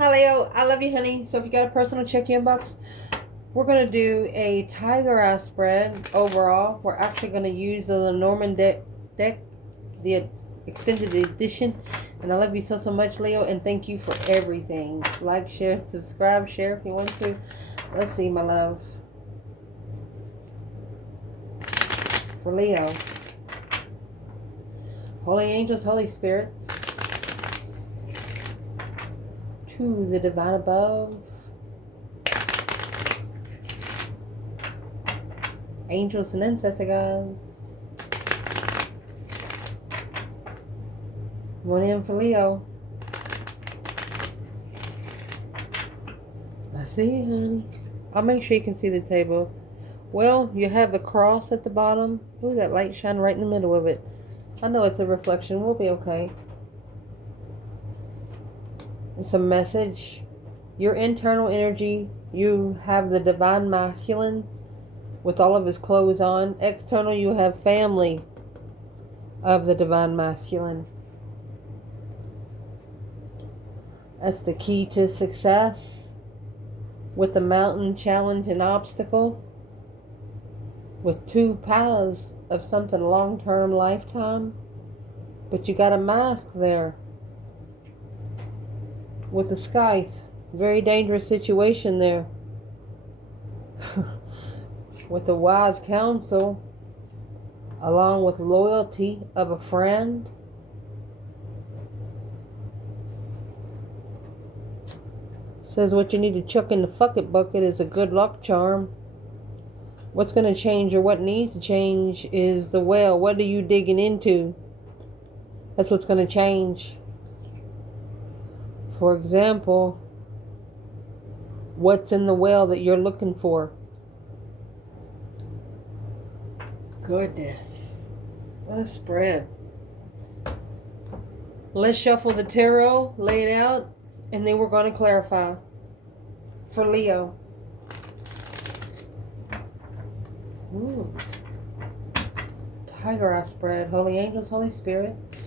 Hi Leo, I love you, honey. So if you got a personal check-in box, we're gonna do a tiger eye spread overall. We're actually gonna use the Lenormand deck, the extended edition. And I love you so much, Leo, and thank you for everything. Like, share, subscribe, share if you want to. Let's see, my love. For Leo, holy angels, holy spirits, to the divine above, angels and ancestor gods. One in for Leo. I see you, honey. I'll make sure you can see the table. Well, you have the cross at the bottom. Ooh, that light shine right in the middle of it. I know it's a reflection. We'll be okay. It's a message. Your internal energy. You have the divine masculine with all of his clothes on. External, you have family of the divine masculine. That's the key to success. With the mountain, challenge, and obstacle. With two paths of something long-term, lifetime. But you got a mask there. With the skies. Very dangerous situation there. With the wise counsel. Along with loyalty of a friend. Says what you need to chuck in the fuck it bucket is a good luck charm. What's going to change or what needs to change is the well. What are you digging into? That's what's going to change. For example, what's in the well that you're looking for? Goodness. What a spread. Let's shuffle the tarot, lay it out, and then we're going to clarify. For Leo. Ooh. Tiger eye spread. Holy angels, holy spirits.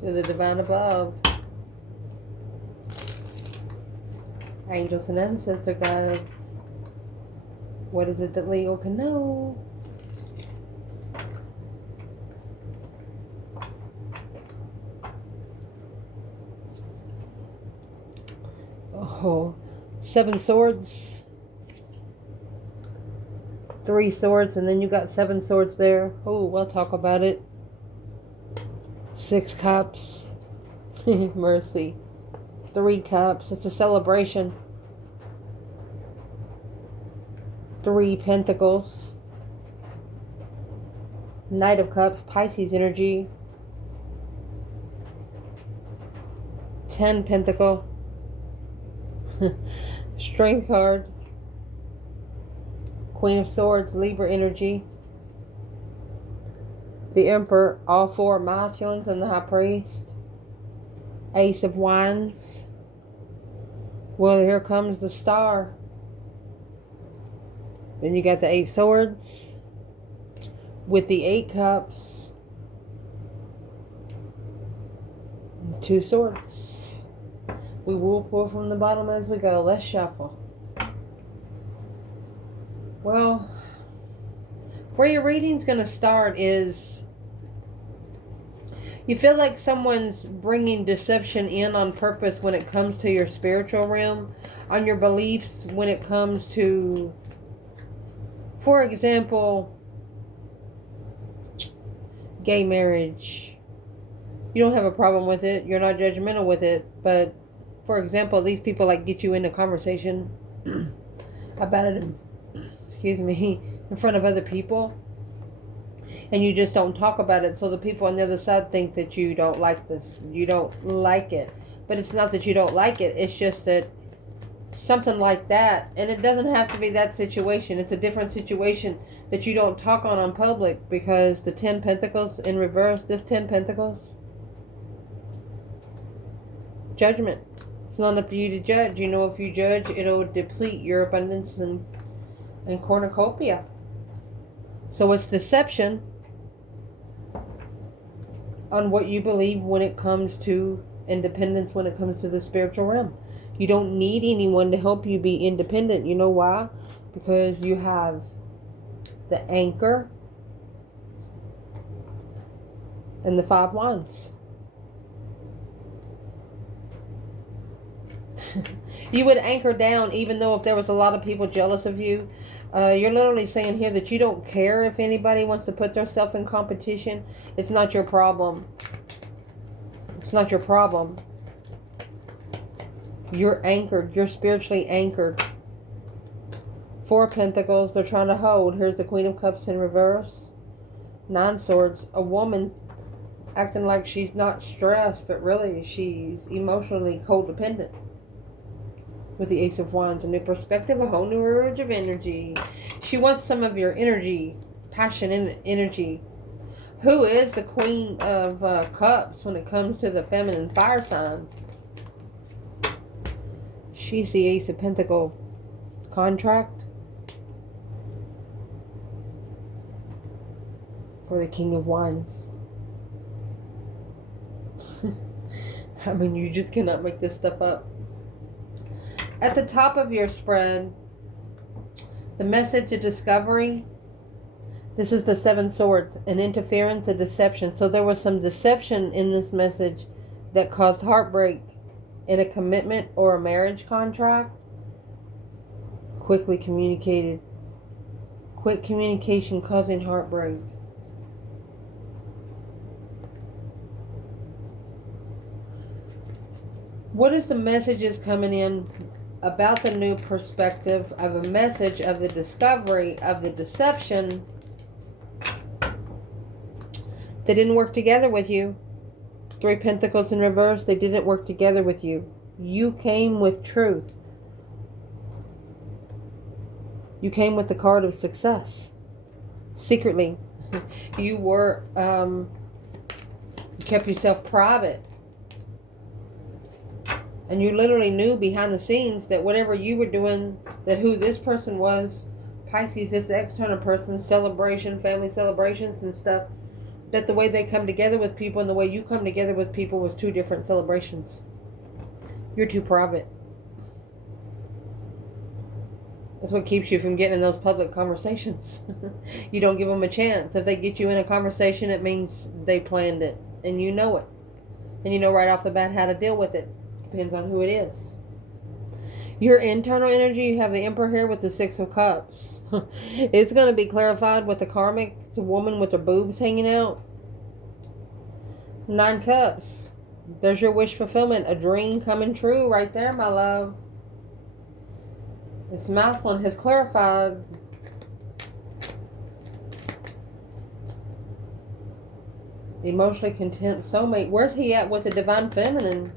To the divine above. Angels and ancestor guides. What is it that Leo can know? Oh, 7 swords, 3 swords, and then you got 7 swords there. Oh, we'll talk about it. 6 cups. Mercy. 3 cups. It's a celebration. 3 pentacles. Knight of Cups, Pisces energy. 10 pentacle. Strength card. Queen of Swords, Libra energy. The Emperor, all 4 masculines and the High Priest. Ace of Wands. Well, here comes the Star. Then you got the 8 Swords. With the 8 Cups. 2 Swords. We will pull from the bottom as we go. Let's shuffle. Well, where your reading's going to start is you feel like someone's bringing deception in on purpose when it comes to your spiritual realm, on your beliefs when it comes to, for example, gay marriage. You don't have a problem with it. You're not judgmental with it, but for example, these people like get you into conversation about it in front of other people, and you just don't talk about it, so the people on the other side think that you don't like this, you don't like it. But it's not that you don't like it, it's just that something like that, and it doesn't have to be that situation, it's a different situation that you don't talk on public, because the 10 pentacles in reverse, this 10 pentacles, judgment. It's not up to you to judge. You know, if you judge, it'll deplete your abundance and cornucopia. So it's deception. on what you believe when it comes to independence, when it comes to the spiritual realm. You don't need anyone to help you be independent. You know why? Because you have the anchor and the 5 wands. You would anchor down even though if there was a lot of people jealous of you. You're literally saying here that you don't care if anybody wants to put themselves in competition. It's not your problem. It's not your problem. You're anchored. You're spiritually anchored. 4 of Pentacles. They're trying to hold. Here's the Queen of Cups in reverse. 9 Swords. A woman acting like she's not stressed, but really she's emotionally codependent. With the Ace of Wands, a new perspective, a whole new urge of energy. She wants some of your energy, passion and energy. Who is the Queen of Cups when it comes to the feminine fire sign? She's the Ace of Pentacles. Contract. Or the King of Wands. I mean, you just cannot make this stuff up. At the top of your spread, the message of discovery. This is the 7 Swords, an interference, a deception. So there was some deception in this message that caused heartbreak in a commitment or a marriage contract. Quickly communicated. Quick communication causing heartbreak. What is the messages coming in about the new perspective of a message of the discovery of the deception? They didn't work together with you. 3 Pentacles in reverse. They didn't work together with you. You came with truth. You came with the card of success. Secretly. You were, you kept yourself private. And you literally knew behind the scenes that whatever you were doing, that who this person was, Pisces is the external person, celebration, family celebrations and stuff, that the way they come together with people and the way you come together with people was 2 different celebrations. You're too private. That's what keeps you from getting in those public conversations. You don't give them a chance. If they get you in a conversation, it means they planned it. And you know it. And you know right off the bat how to deal with it. Depends on who it is. Your internal energy, you have the Emperor here with the 6 of Cups. It's going to be clarified with the karmic. It's a woman with her boobs hanging out. 9 Cups. There's your wish fulfillment. A dream coming true right there, my love. This masculine has clarified. Emotionally content soulmate. Where's he at with the divine feminine?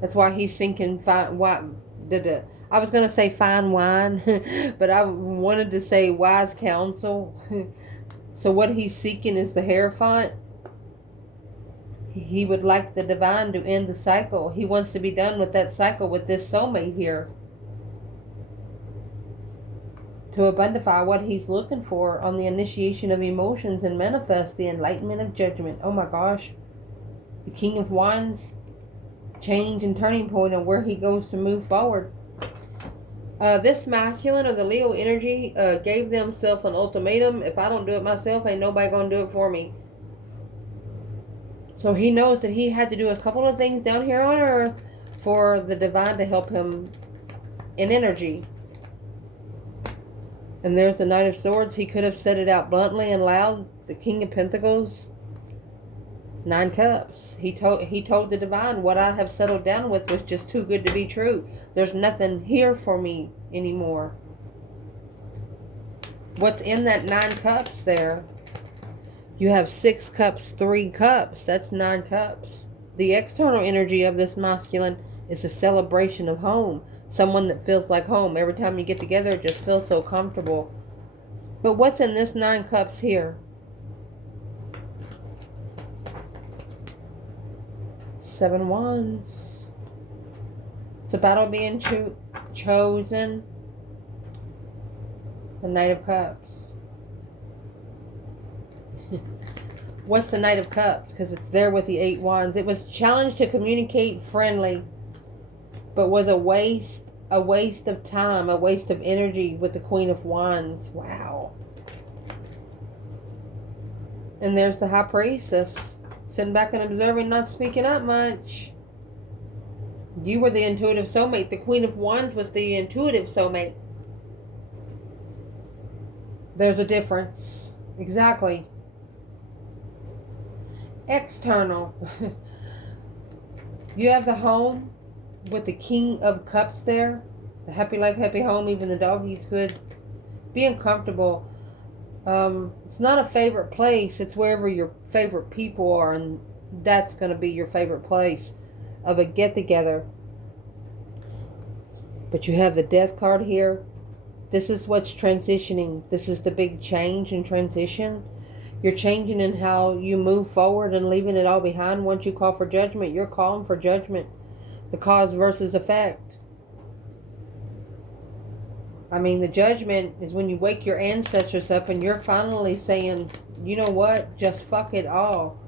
That's why he's thinking fine. I was going to say fine wine, but I wanted to say wise counsel. So what he's seeking is the Hierophant. He would like the divine to end the cycle. He wants to be done with that cycle with this soulmate here. To abundify what he's looking for on the initiation of emotions and manifest the enlightenment of judgment. Oh my gosh. The King of Wands. Change and turning point on where he goes to move forward. This masculine or the Leo energy gave themselves an ultimatum. If I don't do it myself, ain't nobody gonna do it for me. So he knows that he had to do a couple of things down here on earth for the divine to help him in energy. And there's the Knight of Swords. He could have said it out bluntly and loud. The King of Pentacles. 9 Cups. He told the divine, what I have settled down with was just too good to be true. There's nothing here for me anymore. What's in that 9 Cups there? You have 6 Cups, 3 Cups. That's 9 Cups. The external energy of this masculine is a celebration of home. Someone that feels like home. Every time you get together, it just feels so comfortable. But what's in this 9 Cups here? 7 Wands. It's a battle being chosen. The Knight of Cups. What's the Knight of Cups? Because it's there with the 8 Wands. It was challenged to communicate friendly, but was a waste of time, a waste of energy with the Queen of Wands. Wow. And there's the High Priestess, sitting back and observing, not speaking up much. You were the intuitive soulmate. The Queen of Wands was the intuitive soulmate. There's a difference. Exactly. External. You have the home with the King of Cups there. The happy life, happy home. Even the dog eats good. Being comfortable. It's not a favorite place. It's wherever your favorite people are, and that's going to be your favorite place of a get-together. But you have the Death card here. This is what's transitioning. This is the big change and transition. You're changing in how you move forward and leaving it all behind. Once you call for judgment, you're calling for judgment. The cause versus effect. I mean, the judgment is when you wake your ancestors up and you're finally saying, you know what, just fuck it all.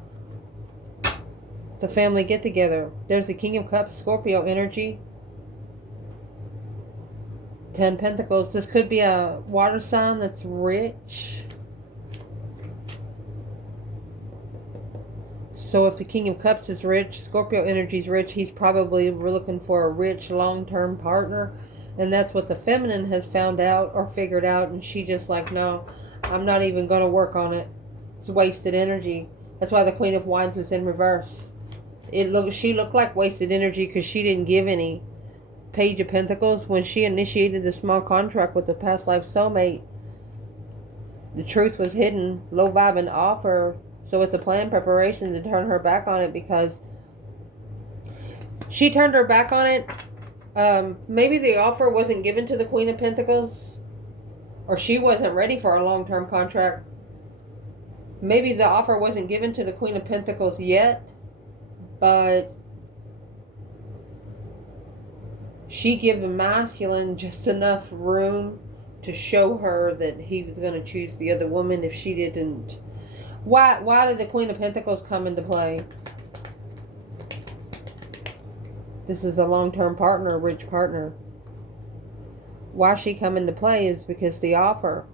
The family get together. There's the King of Cups, Scorpio energy. 10 Pentacles. This could be a water sign that's rich. So if the King of Cups is rich, Scorpio energy is rich, he's probably looking for a rich long-term partner. And that's what the feminine has found out or figured out. And she just like, no, I'm not even going to work on it. It's wasted energy. That's why the Queen of Wands was in reverse. She looked like wasted energy because she didn't give any. Page of Pentacles, when she initiated the small contract with the past life soulmate, the truth was hidden, low vibe and offer. So it's a planned preparation to turn her back on it, because she turned her back on it. Maybe the offer wasn't given to the Queen of Pentacles, or she wasn't ready for a long-term contract. Maybe the offer wasn't given to the Queen of Pentacles yet, but she gave the masculine just enough room to show her that he was going to choose the other woman if she didn't. Why did the Queen of Pentacles come into play? This is a long-term partner, a rich partner. Why she come into play is because the offer.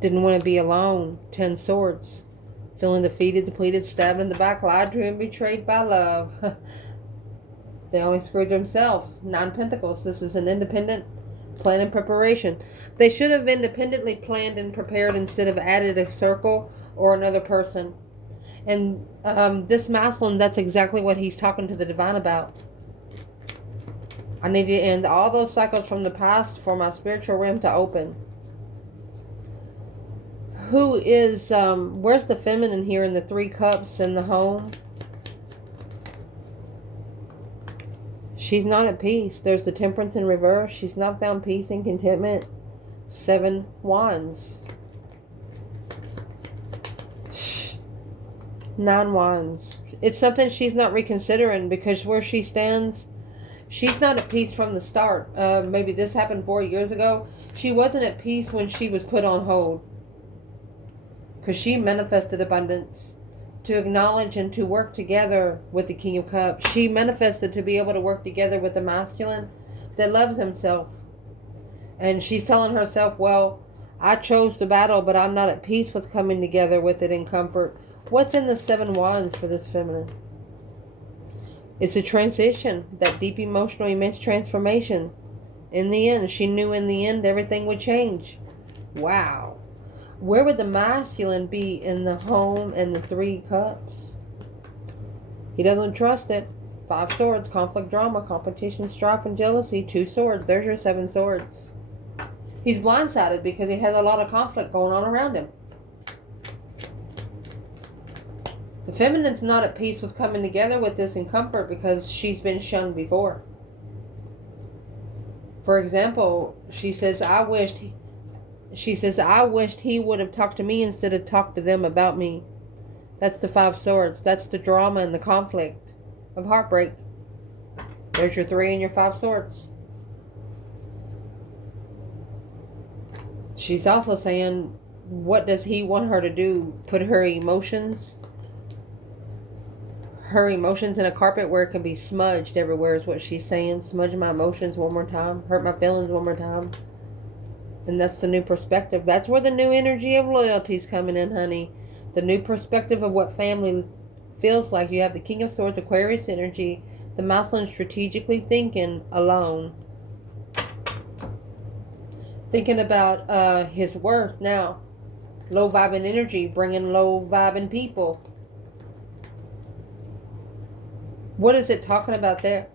Didn't want to be alone. 10 Swords. Feeling defeated, depleted, stabbed in the back, lied to and betrayed by love. They only screwed themselves. 9 Pentacles. This is an independent plan and preparation. They should have independently planned and prepared instead of added a circle or another person. And this masculine, that's exactly what he's talking to the divine about. I need to end all those cycles from the past for my spiritual realm to open. Who is, where's the feminine here in the 3 Cups in the home? She's not at peace. There's the Temperance in reverse. She's not found peace and contentment. 7 Wands. 9 Wands. It's something she's not reconsidering, because where she stands, she's not at peace from the start. Maybe this happened 4 years ago. She wasn't at peace when she was put on hold, because she manifested abundance to acknowledge and to work together with the King of Cups. She manifested to be able to work together with the masculine that loves himself. And she's telling herself, well, I chose to battle, but I'm not at peace with coming together with it in comfort. What's in the 7 Wands for this feminine? It's a transition, that deep emotional, immense transformation. In the end, she knew in the end everything would change. Wow. Where would the masculine be in the home and the 3 Cups? He doesn't trust it. 5 Swords, conflict, drama, competition, strife, and jealousy. 2 Swords. There's your 7 Swords. He's blindsided because he has a lot of conflict going on around him. The feminine's not at peace with coming together with this in comfort because she's been shunned before. For example, she says, I wished he would have talked to me instead of talked to them about me. That's the 5 Swords. That's the drama and the conflict of heartbreak. There's your 3 and your 5 Swords. She's also saying, what does he want her to do? Put her emotions in a carpet where it can be smudged everywhere is what she's saying. Smudge my emotions one more time. Hurt my feelings one more time. And that's the new perspective. That's where the new energy of loyalty is coming in, honey. The new perspective of what family feels like. You have the King of Swords, Aquarius energy. The masculine strategically thinking alone. Thinking about his worth now. Low vibing energy, bringing low vibing people. What is it talking about there?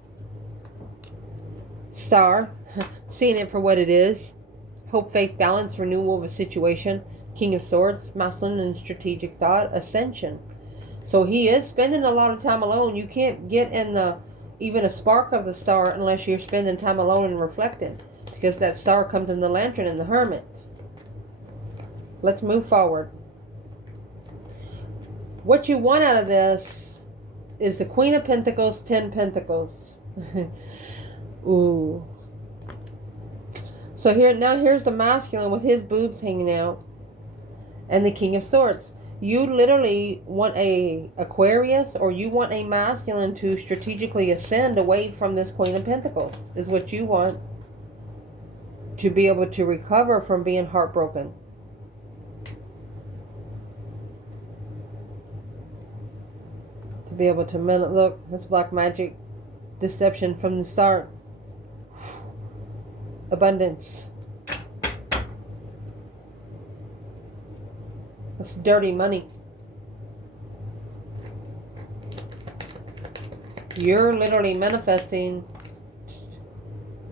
Star. Seeing it for what it is. Hope, faith, balance, renewal of a situation. King of Swords, masculine and strategic thought, ascension. So he is spending a lot of time alone. You can't get in even a spark of the star unless you're spending time alone and reflecting. Because that star comes in the lantern and the hermit. Let's move forward. What you want out of this is the Queen of Pentacles, 10 Pentacles. Ooh. So here's the masculine with his boobs hanging out. And the King of Swords. You literally want a Aquarius, or you want a masculine to strategically ascend away from this Queen of Pentacles. Is what you want. To be able to recover from being heartbroken. To be able to look, that's black magic. Deception from the start. Abundance. That's dirty money. You're literally manifesting.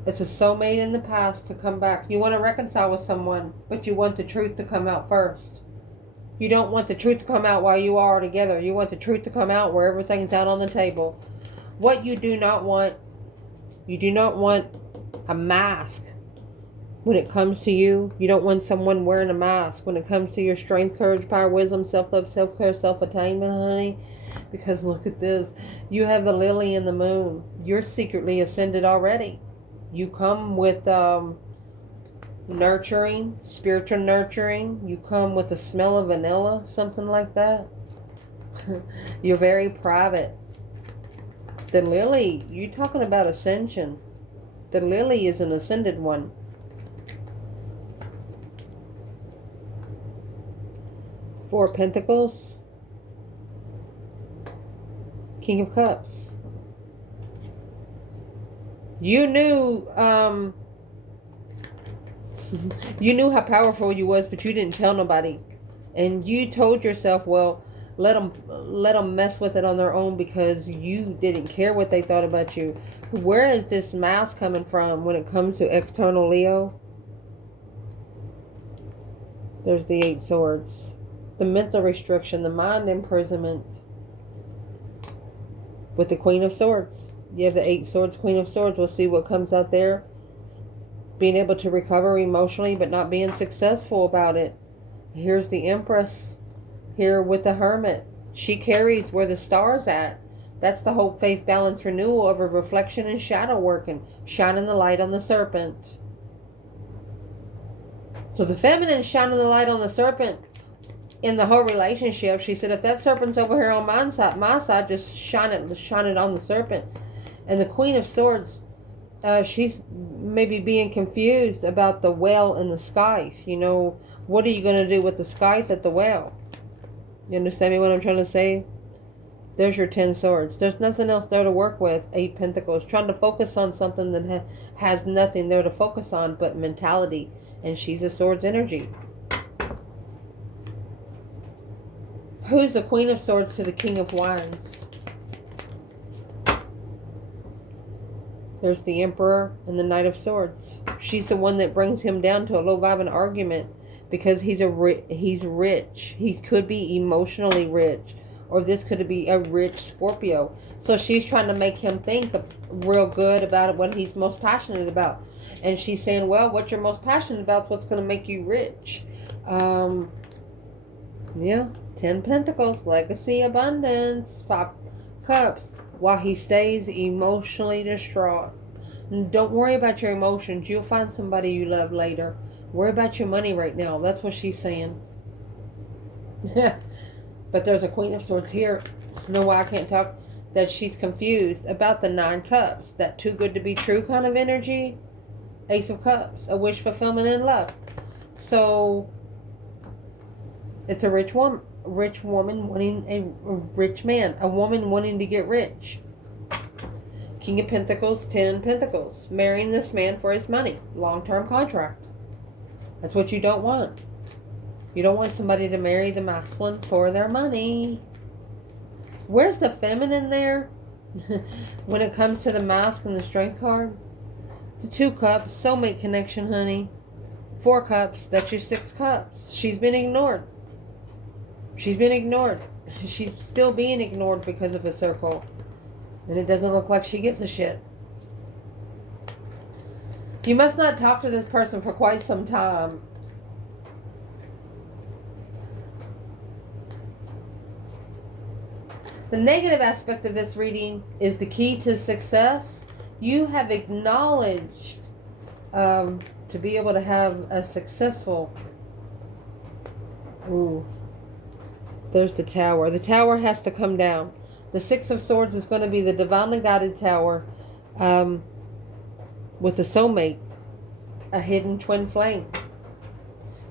It's a soulmate in the past to come back. You want to reconcile with someone, but you want the truth to come out first. You don't want the truth to come out while you are together. You want the truth to come out where everything's out on the table. What you do not want, you do not want a mask. When it comes to you, you don't want someone wearing a mask. When it comes to your strength, courage, power, wisdom, self-love, self-care, self-attainment, honey. Because look at this. You have the lily and the moon. You're secretly ascended already. You come with nurturing, spiritual nurturing. You come with the smell of vanilla, something like that. You're very private. The lily, you're talking about ascension. The lily is an ascended one. Four of Pentacles. King of Cups. You knew you knew how powerful you was, but you didn't tell nobody. And you told yourself, well, let them mess with it on their own, because you didn't care what they thought about you. Where is this mask coming from when it comes to external Leo? There's the 8 Swords. The mental restriction, the mind imprisonment. With the Queen of Swords. You have the 8 Swords, Queen of Swords. We'll see what comes out there. Being able to recover emotionally, but not being successful about it. Here's the Empress. Here with the Hermit. She carries where the star's at. That's the hope, faith, balance, renewal of a reflection and shadow working. Shining the light on the serpent. So the feminine shining the light on the serpent in the whole relationship. She said, if that serpent's over here on my side, just shine it on the serpent. And the Queen of Swords, she's maybe being confused about the whale and the scythe. You know, what are you going to do with the scythe at the whale? You understand me what I'm trying to say? There's your 10 Swords. There's nothing else there to work with. 8 Pentacles. Trying to focus on something that has nothing there to focus on but mentality. And she's a Swords energy. Who's the Queen of Swords to the King of Wands? There's the Emperor and the Knight of Swords. She's the one that brings him down to a low vibe argument, because he's rich. He could be emotionally rich, or this could be a rich Scorpio. So she's trying to make him think real good about what he's most passionate about. And she's saying, well, what you're most passionate about is what's going to make you rich. Yeah, 10 Pentacles, legacy, abundance, 5 Cups. While he stays emotionally distraught. Don't worry about your emotions. You'll find somebody you love later. Worry about your money right now. That's what she's saying. But there's a Queen of Swords here. You know why I can't talk? That she's confused about the 9 cups. That too good to be true kind of energy. Ace of Cups. A wish fulfillment in love. So it's a rich woman wanting a rich man. A woman wanting to get rich. King of Pentacles, 10 Pentacles. Marrying this man for his money. Long-term contract. That's what you don't want. You don't want somebody to marry the masculine for their money. Where's the feminine there? When it comes to the mask and the strength card? The 2 cups, soulmate connection, honey. 4 cups, that's your 6 cups. She's been ignored. She's been ignored. She's still being ignored because of a circle. And it doesn't look like she gives a shit. You must not talk to this person for quite some time. The negative aspect of this reading is the key to success. You have acknowledged to be able to have a successful... Ooh. There's the Tower. The Tower has to come down. The 6 of Swords is going to be the divinely guided Tower with the soulmate, a hidden twin flame.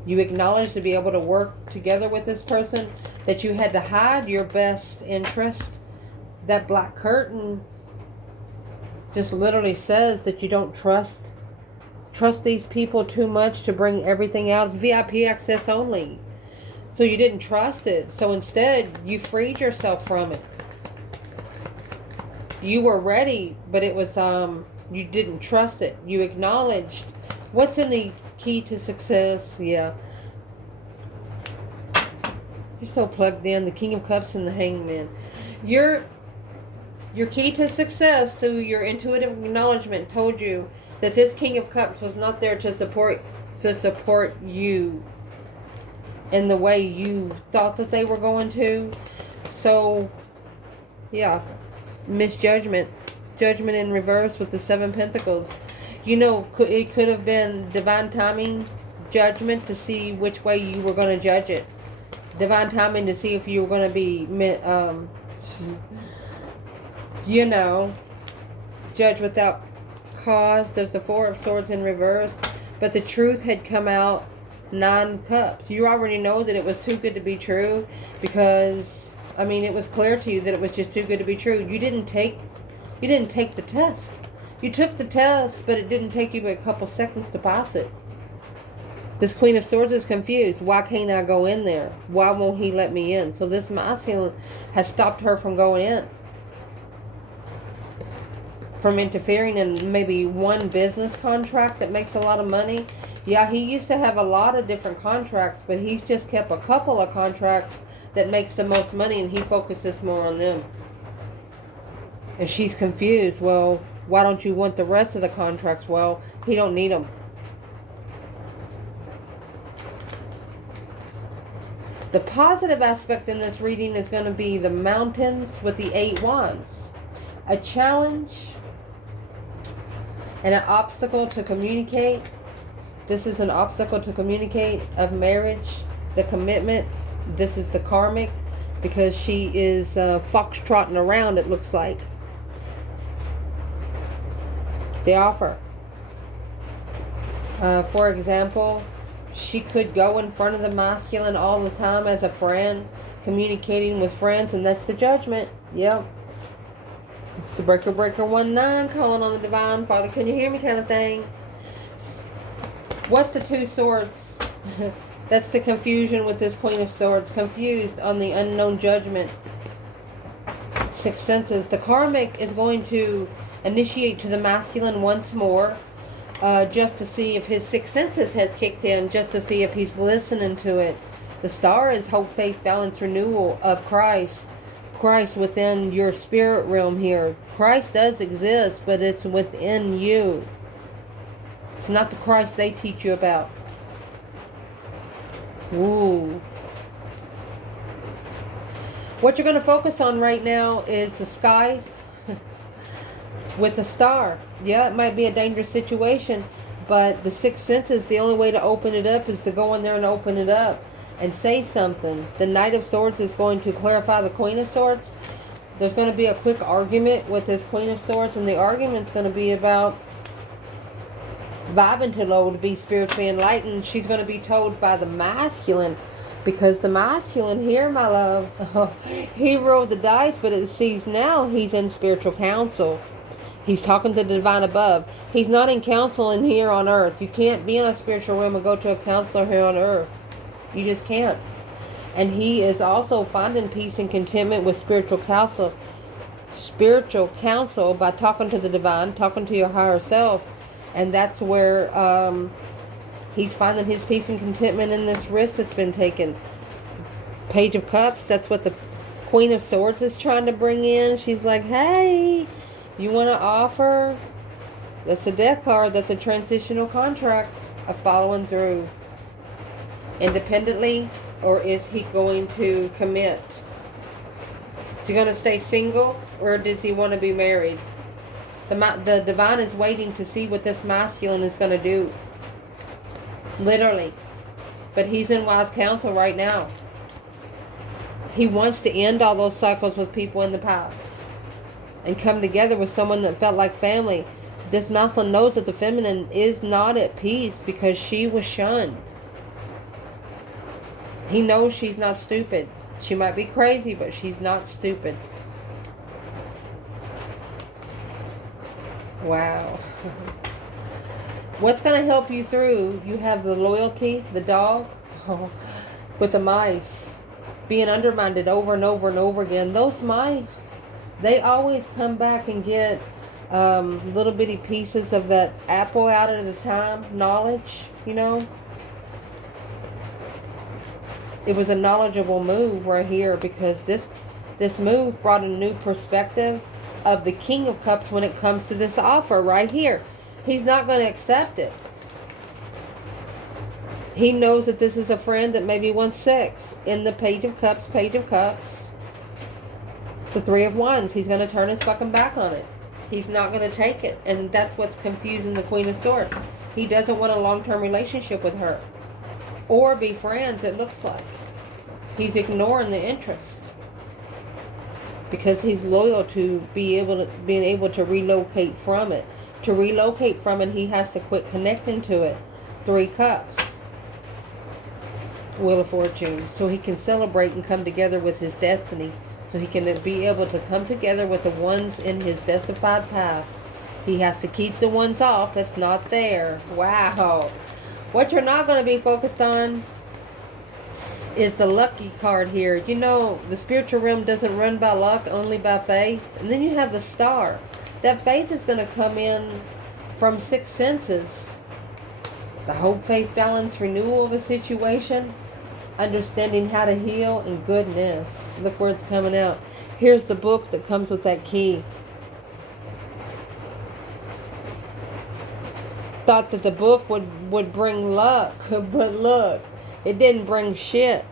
You acknowledge to be able to work together with this person, that you had to hide your best interest. That black curtain just literally says that you don't trust these people too much to bring everything out. It's VIP access only. So you didn't trust it. So instead, you freed yourself from it. You were ready, but it was, you didn't trust it. You acknowledged. What's in the key to success? Yeah. You're so plugged in. The King of Cups and the Hangman. Your key to success through your intuitive acknowledgement told you that this King of Cups was not there to support you in the way you thought that they were going to. So, yeah. Misjudgment. Judgment in reverse with the 7 Pentacles. You know, it could have been divine timing, judgment to see which way you were going to judge it. Divine timing to see if you were going to be, you know, judge without cause. There's the 4 of Swords in reverse. But the truth had come out. 9 cups. You already know that it was too good to be true because, I mean, it was clear to you that it was just too good to be true. You didn't take the test. You took the test, but it didn't take you but a couple seconds to pass it. This Queen of Swords is confused. Why can't I go in there? Why won't he let me in? So this masculine has stopped her from going in. From interfering in maybe one business contract that makes a lot of money. Yeah, he used to have a lot of different contracts, but he's just kept a couple of contracts that makes the most money, and he focuses more on them. And she's confused. Well, why don't you want the rest of the contracts? Well, he don't need them. The positive aspect in this reading is going to be the mountains with the 8 wands. A challenge and an obstacle to communicate. This is an obstacle to communicate of marriage, the commitment. This is the karmic because she is foxtrotting around, it looks like. The offer. For example, she could go in front of the masculine all the time as a friend, communicating with friends, and that's the judgment. Yep. It's the breaker 19 calling on the divine. Father, can you hear me kind of thing. What's the 2 swords? That's the confusion with this Queen of Swords. Confused on the unknown judgment. 6 senses. The karmic is going to initiate to the masculine once more. Just to see if his 6 senses has kicked in. Just to see if he's listening to it. The star is hope, faith, balance, renewal of Christ. Christ within your spirit realm here. Christ does exist, but it's within you. It's not the Christ they teach you about. Ooh. What you're going to focus on right now is the skies. with the star. Yeah, it might be a dangerous situation, but the sixth sense is the only way to open it up is to go in there and open it up and say something. The Knight of Swords is going to clarify the Queen of Swords. There's going to be a quick argument with this Queen of Swords, and the argument's going to be about vibing too low to be spiritually enlightened. She's going to be told by the masculine, because the masculine here, my love, he rolled the dice, but it sees now he's in spiritual counsel. He's talking to the divine above. He's not in counsel in here on earth. You can't be in a spiritual realm and go to a counselor here on earth. You just can't. And he is also finding peace and contentment with spiritual counsel. Spiritual counsel by talking to the divine, talking to your higher self. And that's where he's finding his peace and contentment in this risk that's been taken. Page of Cups, that's what the Queen of Swords is trying to bring in. She's like, hey, you want to offer? That's the death card. That's a transitional contract of following through. Independently, or is he going to commit? Is he going to stay single, or does he want to be married? The divine is waiting to see what this masculine is going to do. Literally. But he's in wise counsel right now. He wants to end all those cycles with people in the past and come together with someone that felt like family. This masculine knows that the feminine is not at peace because she was shunned. He knows she's not stupid. She might be crazy, but she's not stupid. Wow. What's going to help you through? You have the loyalty, the dog, with the mice being undermined over and over and over again. Those mice, they always come back and get little bitty pieces of that apple out at a time. Knowledge, you know. It was a knowledgeable move right here, because this move brought a new perspective of the King of Cups when it comes to this offer right here. He's not going to accept it. He knows that this is a friend that maybe wants sex. In the Page of Cups, the Three of Wands, he's going to turn his fucking back on it. He's not going to take it. And that's what's confusing the Queen of Swords. He doesn't want a long-term relationship with her. Or be friends, it looks like. He's ignoring the interest. Because he's loyal to being able to relocate from it. To relocate from it, he has to quit connecting to it. 3 Cups. Wheel of Fortune. So he can celebrate and come together with his destiny. So he can be able to come together with the ones in his destined path. He has to keep the ones off that's not there. Wow. What you're not going to be focused on is the lucky card here. You know, the spiritual realm doesn't run by luck, only by faith. And then you have the star. That faith is going to come in from 6 senses. The hope, faith, balance, renewal of a situation. Understanding how to heal, and goodness. Look where it's coming out. Here's the book that comes with that key. Thought that the book would bring luck, but look, it didn't bring shit.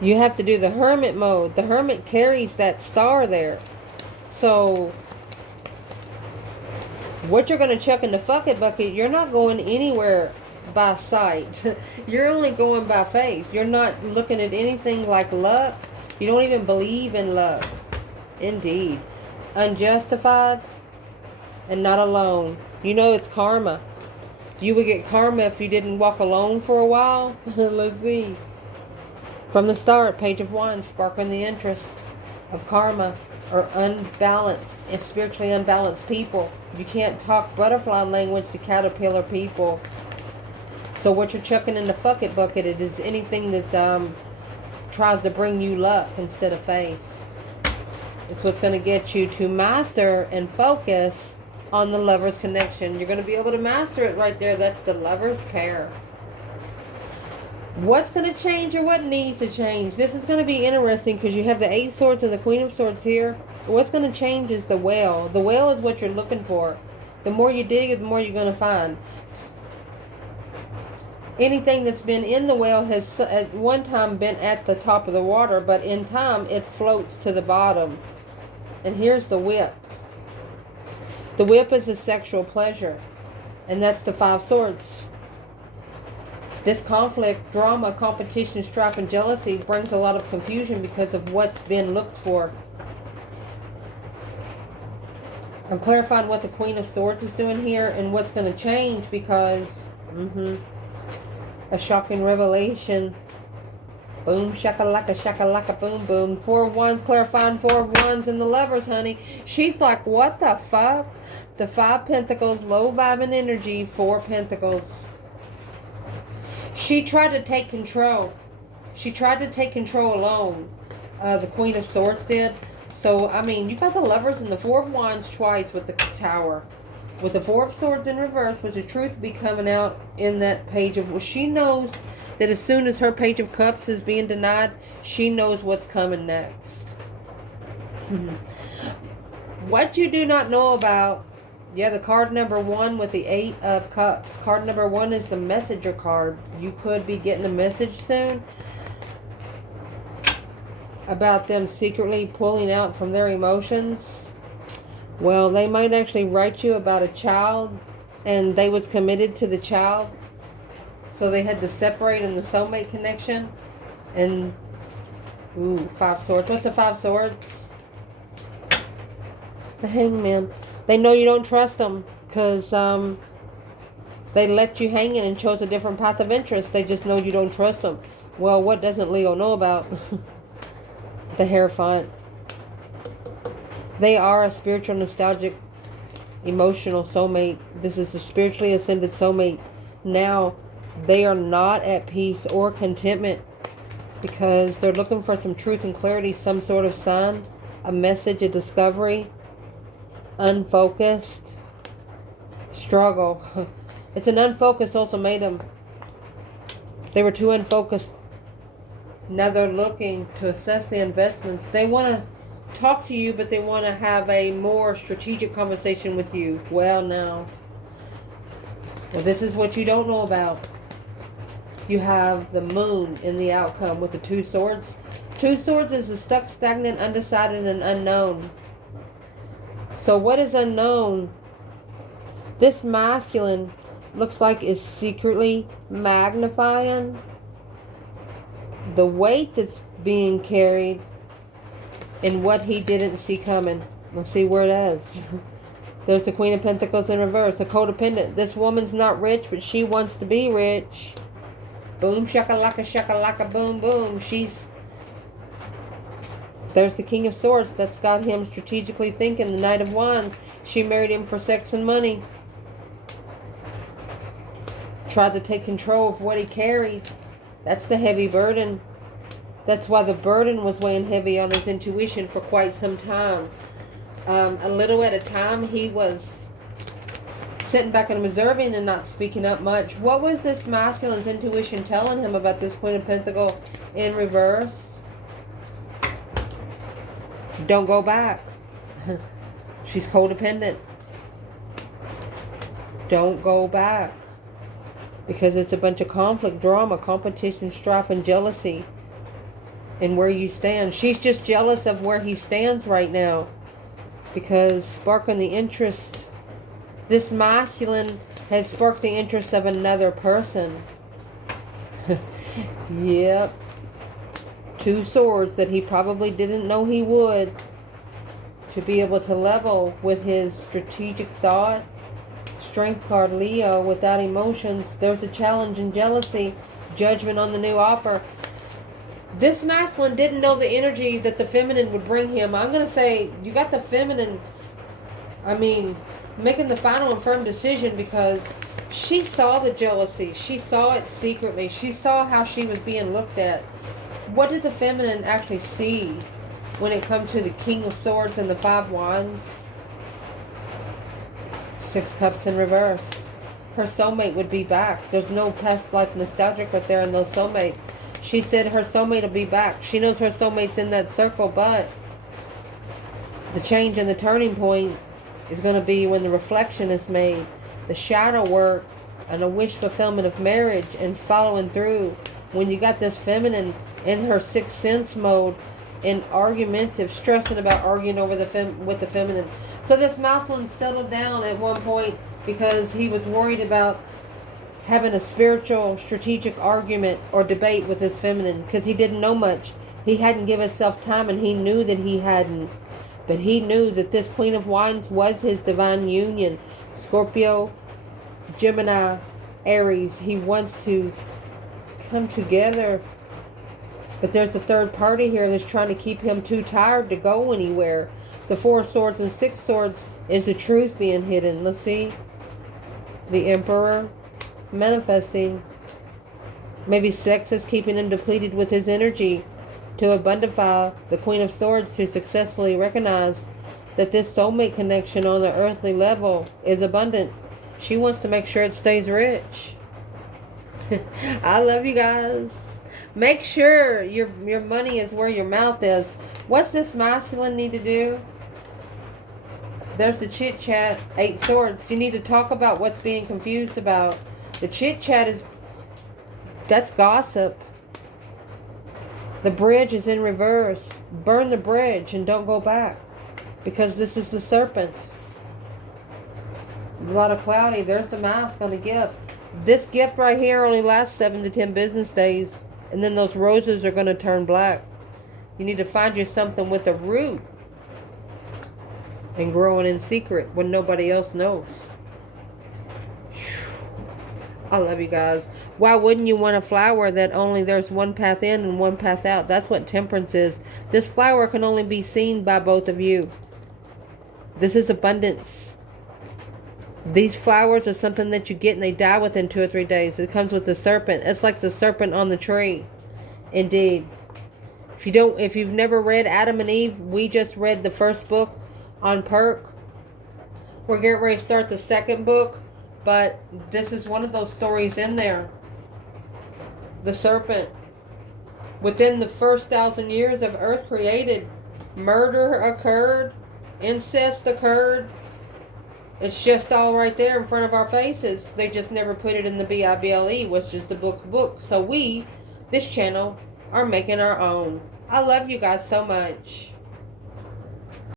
You have to do the hermit mode. The hermit carries that star there. So what you're going to chuck in the fuck-it bucket, you're not going anywhere by sight. You're only going by faith. You're not looking at anything like luck. You don't even believe in luck. Indeed. Unjustified and not alone. You know it's karma. You would get karma if you didn't walk alone for a while. Let's see. From the start, Page of Wands, sparking the interest of karma, or unbalanced, and spiritually unbalanced people. You can't talk butterfly language to caterpillar people. So what you're chucking in the fuck-it bucket, it is anything that tries to bring you luck instead of faith. It's what's going to get you to master and focus on the Lover's connection. You're going to be able to master it right there. That's the Lover's pair. What's going to change, or what needs to change? This is going to be interesting because you have the 8 Swords and the Queen of Swords here. What's going to change is the Whale. The Whale is what you're looking for. The more you dig, the more you're going to find. Anything that's been in the whale has at one time been at the top of the water, but in time it floats to the bottom. And here's the whip. The whip is a sexual pleasure. And that's the 5 swords. This conflict, drama, competition, strife, and jealousy brings a lot of confusion because of what's been looked for. I'm clarifying what the Queen of Swords is doing here and what's going to change because a shocking revelation. Boom, shakalaka, boom, boom. 4 of Wands, clarifying 4 of Wands in the Lovers, honey. She's like, what the fuck? The 5 Pentacles, low vibing energy, 4 Pentacles. She tried to take control. She tried to take control alone. The Queen of Swords did. So, I mean, you got the Lovers and the 4 of Wands twice with the Tower. With the 4 of Swords in reverse, with the truth be coming out in that page of... Well, she knows that as soon as her Page of Cups is being denied, she knows what's coming next. What you do not know about... Yeah, the card number 1 with the 8 of Cups. Card number 1 is the messenger card. You could be getting a message soon about them secretly pulling out from their emotions. Well, they might actually write you about a child and they was committed to the child. So they had to separate in the soulmate connection. And, ooh, 5 swords. What's the 5 swords? The Hangman. They know you don't trust them because they let you hang in and chose a different path of interest. They just know you don't trust them. Well, what doesn't Leo know about? The Hierophant. They are a spiritual, nostalgic, emotional soulmate. This is a spiritually ascended soulmate. Now, they are not at peace or contentment because they're looking for some truth and clarity, some sort of sign, a message, a discovery. Unfocused. Struggle. It's an unfocused ultimatum. They were too unfocused. Now they're looking to assess the investments. They want to talk to you, but they want to have a more strategic conversation with you. Well, now. Well, this is what you don't know about. You have the Moon in the outcome with the 2 swords. 2 swords is a stuck, stagnant, undecided, and unknown. So what is unknown? This masculine looks like is secretly magnifying the weight that's being carried and what he didn't see coming. Let's see where it is. There's the Queen of Pentacles in reverse. A codependent. This woman's not rich, but she wants to be rich. Boom, shakalaka, boom, boom. There's the King of Swords. That's got him strategically thinking. The Knight of Wands. She married him for sex and money. Tried to take control of what he carried. That's the heavy burden. That's why the burden was weighing heavy on his intuition for quite some time. A little at a time, he was sitting back and observing and not speaking up much. What was this masculine's intuition telling him about this Queen of Pentacles in reverse? Don't go back. She's codependent. Don't go back. Because it's a bunch of conflict, drama, competition, strife, and jealousy. And where you stand. She's just jealous of where he stands right now. Because sparking the interest. This masculine has sparked the interest of another person. Yep. 2 swords that he probably didn't know he would. To be able to level with his strategic thought. Strength card, Leo, without emotions. There's a challenge and jealousy. Judgment on the new offer. This masculine didn't know the energy that the feminine would bring him. I'm going to say, you got the feminine, making the final and firm decision because she saw the jealousy. She saw it secretly. She saw how she was being looked at. What did the feminine actually see when it comes to the King of Swords and the 5 Wands? 6 Cups in reverse. Her soulmate would be back. There's no past life nostalgic right there in those soulmates. She said her soulmate will be back. She knows her soulmate's in that circle, but the change and the turning point is going to be when the reflection is made. The shadow work and a wish fulfillment of marriage and following through. When you got this feminine in her 6th sense mode, and argumentative, stressing about arguing over with the feminine. So this masculine settled down at one point because he was worried about having a spiritual, strategic argument or debate with his feminine because he didn't know much. He hadn't given himself time, and he knew that he hadn't. But he knew that this Queen of Wands was his divine union. Scorpio, Gemini, Aries. He wants to come together. But there's a third party here that's trying to keep him too tired to go anywhere. The 4 swords and 6 swords is the truth being hidden. Let's see. The Emperor manifesting. Maybe sex is keeping him depleted with his energy. To abundify the Queen of Swords to successfully recognize that this soulmate connection on the earthly level is abundant. She wants to make sure it stays rich. I love you guys. Make sure your money is where your mouth is. What's this masculine need to do? There's the chit chat, 8 swords. You need to talk about what's being confused about. The chit chat that's gossip. The bridge is in reverse. Burn the bridge and don't go back. Because this is the serpent. A lot of cloudy. There's the mask on the gift. This gift right here only lasts 7 to 10 business days. And then those roses are going to turn black. You need to find you something with a root. And growing in secret when nobody else knows. I love you guys. Why wouldn't you want a flower that only there's one path in and one path out? That's what temperance is. This flower can only be seen by both of you. This is abundance. These flowers are something that you get and they die within 2 or 3 days. It comes with the serpent. It's like the serpent on the tree. Indeed. If you've never read Adam and Eve, we just read the first book on Perk. We're getting ready to start the second book, but this is one of those stories in there. The serpent. Within the first 1,000 years of Earth created, murder occurred, incest occurred. It's just all right there in front of our faces. They just never put it in the Bible, which is the book. So we, this channel, are making our own. I love you guys so much.